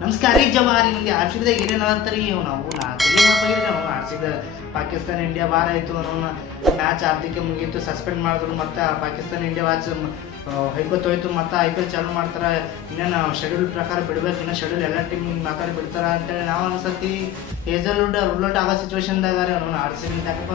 ನಮಸ್ಕಾರ ಜವಾರಿ ನಿಮಗೆ ಆರ್ ಸಿ ಬಿದಾಗ ಏನೇನು ಅಂತಾರೆ ನಾವು ಹಾಕಿದ್ರೆ ನಾವು ಆರ್ ಸಿ ಪಾಕಿಸ್ತಾನ ಇಂಡಿಯಾ ವಾರ ಆಯಿತು ಅನ್ನೋ ಮ್ಯಾಚ್ ಆರ್ಥಿಕ ಮುಗೀತು, ಸಸ್ಪೆಂಡ್ ಮಾಡಿದ್ರು ಮತ್ತೆ ಪಾಕಿಸ್ತಾನ ಇಂಡಿಯಾ ವಾಚ್ ಹೈಕೋತ್ ಹೋಯ್ತು ಮತ್ತೆ ಐ ಪಿ ಎಲ್ ಚಾಲೂ ಮಾಡ್ತಾರೆ. ಇನ್ನೇನು ಶೆಡ್ಯೂಲ್ ಪ್ರಕಾರ ಬಿಡಬೇಕು ಇನ್ನೂ ಶೆಡ್ಯೂಲ್ ಎಲ್ಲ ಟೀಮ್ ಮಾತಾಡಿ ಬಿಡ್ತಾರೆ ಅಂತೇಳಿ ನಾವು ಅನ್ಸತಿ ಏಜಲ್ ರುಲ್ಔಟ್ ಆಗೋ ಸಿಚುವೇಶನ್ದಾಗ ಅವ್ನು ಆರ್ ಸಿ ಬಿ ಯಾಕಪ್ಪ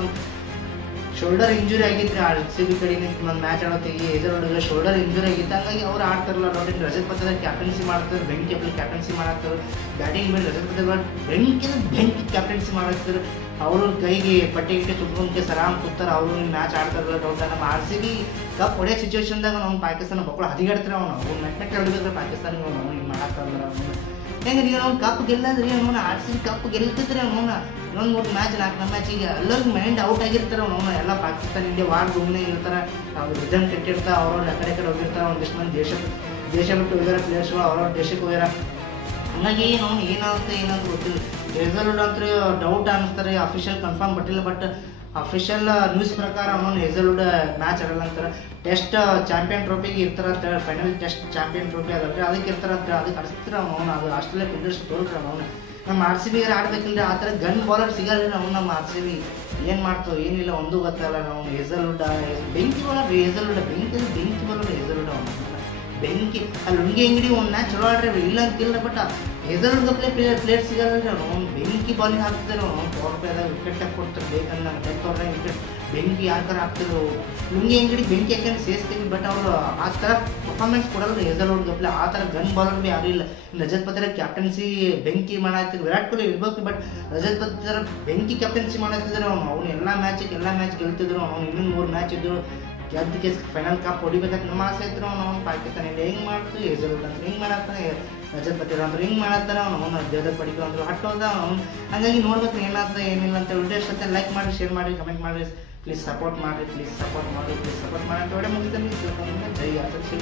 ಶೋಲ್ಡರ್ ಇಂಜುರಿ ಆಗಿದ್ರೆ ಆರ್ ಸಿ ಬಿ ಕಡೆ ಒಂದು ಮ್ಯಾಚ್ ಆಡೋತ್ತಿಗೆ ಎದುರು ಶೋಲ್ಡರ್ ಇಂಜುರಿ ಆಗಿತ್ತು. ಹಂಗಾಗಿ ಅವ್ರು ಆಡ್ತಾರಲ್ಲ ನೋಡಿ ರಜತ್ ಪತ್ರದ ಕ್ಯಾಪ್ಟನ್ಸಿ ಮಾಡ್ತಾರೆ, ಬೆಂಕಿ ಕ್ಯಾಪ್ಟನ್ಸಿ ಮಾಡಾಕ್ತಾರೆ ಬ್ಯಾಟಿಂಗ್ ಮೇಲೆ ರಜತ್ ಪತ್ರ ಬೆಂಕಿ ಬೆಂಕಿ ಕ್ಯಾಪ್ಟನ್ಸಿ ಮಾಡಾಕ್ತಾರೆ ಅವರು ಕೈಗೆ ಪಟ್ಟಿ ಇಟ್ಟು ಸುಟ್ಕೊಂಡ್ಕೆ ಸರಾಮ್ ಕೂತಾರೆ, ಅವರು ಮ್ಯಾಚ್ ಆಡ್ತಾರಲ್ಲ ಡೌಟ್ ನಮ್ಮ ಆರ್ ಸಿ ಬಿ ಕಪ್ ಹೊಡೆಯೋ ಸಿಚುವೇಶನ್ದಾಗ ನಮ್ಮ ಪಾಕಿಸ್ತಾನ ಮಕ್ಕಳು ಹದಿಗಾಡ್ತಾರೆ ಅವನು. ಅವ್ನು ಮೆಟ್ ಮೆಟ್ ಹೊಡಿಬೇಕು ಪಾಕಿಸ್ತಾನ ಅವ್ನು ಹಿಂಗೆ ಮಾಡಾಕ್ತಾರಲ್ಲ ಅವ್ನು. ಹೆಂಗೆ ನೀವು ಅವ್ನು ಕಪ್ ಗೆಲ್ಲದ್ರಿ ಅವನು ಆರ್ ಸಿ ಬಿ ಕಪ್ ಗೆಲ್ತಿದ್ರೆ ಅವನು ಇನ್ನೊಂದು ಮೂರು ಮ್ಯಾಚ್ ನಾಲ್ಕು ಮ್ಯಾಚ್ ಈಗ ಎಲ್ಲರಿಗೂ ಮೈಂಡ್ ಔಟ್ ಆಗಿರ್ತಾರೆ ಅವನು ಎಲ್ಲ ಪಾಕಿಸ್ತಾನ ಇಂಡಿಯಾ ವಾರ್ ಗುಮ್ನೆ ಇರ್ತಾರೆ, ಅವ್ರು ರಿಸಲ್ಟ್ ಕೆಟ್ಟಿರ್ತಾರೆ ಅವ್ರವ್ರು ಆ ಕಡೆ ಕಡೆ ಹೋಗಿರ್ತಾರೆ, ಒಂದಿಷ್ಟು ಮಂದಿ ದೇಶ ದೇಶ ಬಿಟ್ಟು ಹೋಗಿರೋ ಪ್ಲೇಯರ್ಸ್ಗಳು ಅವ್ರವ್ರ ದೇಶಕ್ಕೆ ಹೋಗ್ಯಾರ. ಹಂಗಾಗಿ ಅವ್ನು ಏನಾಗುತ್ತೆ ಏನಂತ ಗೊತ್ತಿಲ್ಲ. ರಿಸಲ್ಟ್ ಅಂತ ಡೌಟ್ ಅನ್ನಿಸ್ತಾರೆ ಅಫಿಷಿಯಲ್ ಕನ್ಫರ್ಮ್ ಬಟ್ಟಿಲ್ಲ ಬಟ್ ಅಫಿಷಿಯಲ್ ನ್ಯೂಸ್ ಪ್ರಕಾರ ಅವನು ಹೆಸಲ್ವುಡ್ ಮ್ಯಾಚ್ ಆಗಲ್ಲ ಅಂತಾರೆ. ಟೆಸ್ಟ್ ಚಾಂಪಿಯನ್ ಟ್ರೋಫಿಗೆ ಇರ್ತಾರ ಫೈನಲ್ ಟೆಸ್ಟ್ ಚಾಂಪಿಯನ್ ಟ್ರೋಫಿ ಆದ್ರೆ ಅದಕ್ಕೆ ಇರ್ತಾರ ಅಂತ ಅದಕ್ಕೆ ಅಡಿಸ್ತಾರೆ ಅವನು ಅದು ಆಸ್ಟ್ರೇಲಿಯಾ ಇಂಟ್ರೆಸ್ಟ್ ತೋಲ್ರಿ ಅವನು. ನಮ್ಮ ಆರ್ ಸಿ ಬಿ ಆಡ್ಬೇಕಿಲ್ಲ ಆ ಥರ ಗನ್ ಬಾಲರ್ ಸಿಗಲ್ಲ ಅವ್ನು ನಮ್ಮ ಆರ್ ಸಿ ಬಿ ಏನು ಮಾಡ್ತೋ ಏನಿಲ್ಲ, ಒಂದು ಗೊತ್ತಲ್ಲ ನಾವು ಹೆಸಲ್ವುಡ್ ಬೆಂಕಿ ಬಾಲರ್ ಹೆಸಲ್ವುಡ್ ಬೆಂಕಿ ಬೆಂಕಿ ಬಾಲರ್ ಹೆಸಲ್ವುಡ್ ಅವನು ಬೆಂಕಿ, ಅಲ್ಲಿ ಲುಂಗಿ ಅಂಗಡಿ ಒಂದು ಮ್ಯಾಚ್ ಚಲೋ ಆಡ್ರಿ, ಇಲ್ಲ ಅಂತಿಲ್ಲ ಬಟ್ ಹೆಸರು ಗಪ್ಲೆ ಪ್ಲೇಯರ್ ಪ್ಲೇಯರ್ ಸಿಗಲ್ಲ ಅವ್ನು ಬೆಂಕಿ ಬಾಲಿಂಗ್ ಹಾಕ್ತಿದ್ರು, ಅವ್ನು ಪ್ಲೇದಾಗ ವಿಕೆಟ್ ಹಾಕಿ ಕೊಡ್ತಾರೆ ಬೇಕನ್ನ ಅವ್ರ ವಿಕೆಟ್ ಬೆಂಕಿ ಯಾಕಾರ ಹಾಕ್ತಿದ್ರು. ಲುಂಗಿ ಅಂಗಡಿ ಬೆಂಕಿ ಹಾಕಿ ಸೇರಿಸ್ತೀವಿ ಬಟ್ ಅವರು ಆ ಥರ ಪರ್ಫಾರ್ಮೆನ್ಸ್ ಕೊಡಲ್ಲ ಹೆಸರು ಗಪ್ಲೆ ಆ ಥರ ಗನ್ ಬಾಲರ್ ಯಾರು ಇಲ್ಲ. ರಜತ್ ಪತ್ರ ಕ್ಯಾಪ್ಟನ್ಸಿ ಬೆಂಕಿ ಮಾಡಾಕ್ತಿದ್ರು, ವಿರಾಟ್ ಕೊಹ್ಲಿ ಇರ್ಬೇಕು ಬಟ್ ರಜತ್ ಪತ್ರ ಬೆಂಕಿ ಕ್ಯಾಪ್ಟನ್ಸಿ ಮಾಡಾಕ್ತಿದ್ರು, ಅವನು, ಅವ್ನು ಎಲ್ಲ ಮ್ಯಾಚಿಗೆ ಎಲ್ಲ ಮ್ಯಾಚ್ ಗೆಲ್ತಿದ್ರು, ಅವ್ನು ಇನ್ನೊಂದು ಮೂರು ಮ್ಯಾಚ್ ಇದ್ದು ಗೆದ್ದಕ್ಕೆ ಫೈನಲ್ ಕಪ್ ಹೊಡಿಬೇಕಂತ ನಮ್ಮ ಆಸೆ ಇದ್ರು ಅವ್ನು ಪಾಕಿಸ್ತಾನ ಇಂಡಿಯಾ ಹಿಂಗೆ ಮಾಡ್ತು ಹೆಸರು ಅಂತ ಹಿಂಗೆ ಮಾಡತ್ತಾನೆ ರಜತ್ ಪಟೇಲ್ ಅಂದ್ರೆ ಹಿಂಗೆ ಮಾಡತ್ತಾರ ಅವ್ನು ದೇವದತ್ ಪಡಿಕೋ ಅಂದ್ರೆ ಹಟ್ಟೋದ ಅವ್ನು ಹಂಗಾಗಿ ನೋಡ್ಬೇಕು ಏನಾಗ್ತದೆ ಏನಿಲ್ಲ ಅಂತ ವಿಡಿಯೋ ಇಷ್ಟ ಲೈಕ್ ಮಾಡಿ ಶೇರ್ ಮಾಡಿ ಕಮೆಂಟ್ ಮಾಡಿ ಪ್ಲೀಸ್ ಸಪೋರ್ಟ್ ಮಾಡಿ ಪ್ಲೀಸ್ ಸಪೋರ್ಟ್ ಮಾಡಿ ಪ್ಲೀಸ್ ಸಪೋರ್ಟ್ ಮಾಡಿ ಅಂತ ಒಳ್ಳೆ ಮುಗಿಸ್ತಾನೆ ಜೈ ಆಸಕ್ತಿ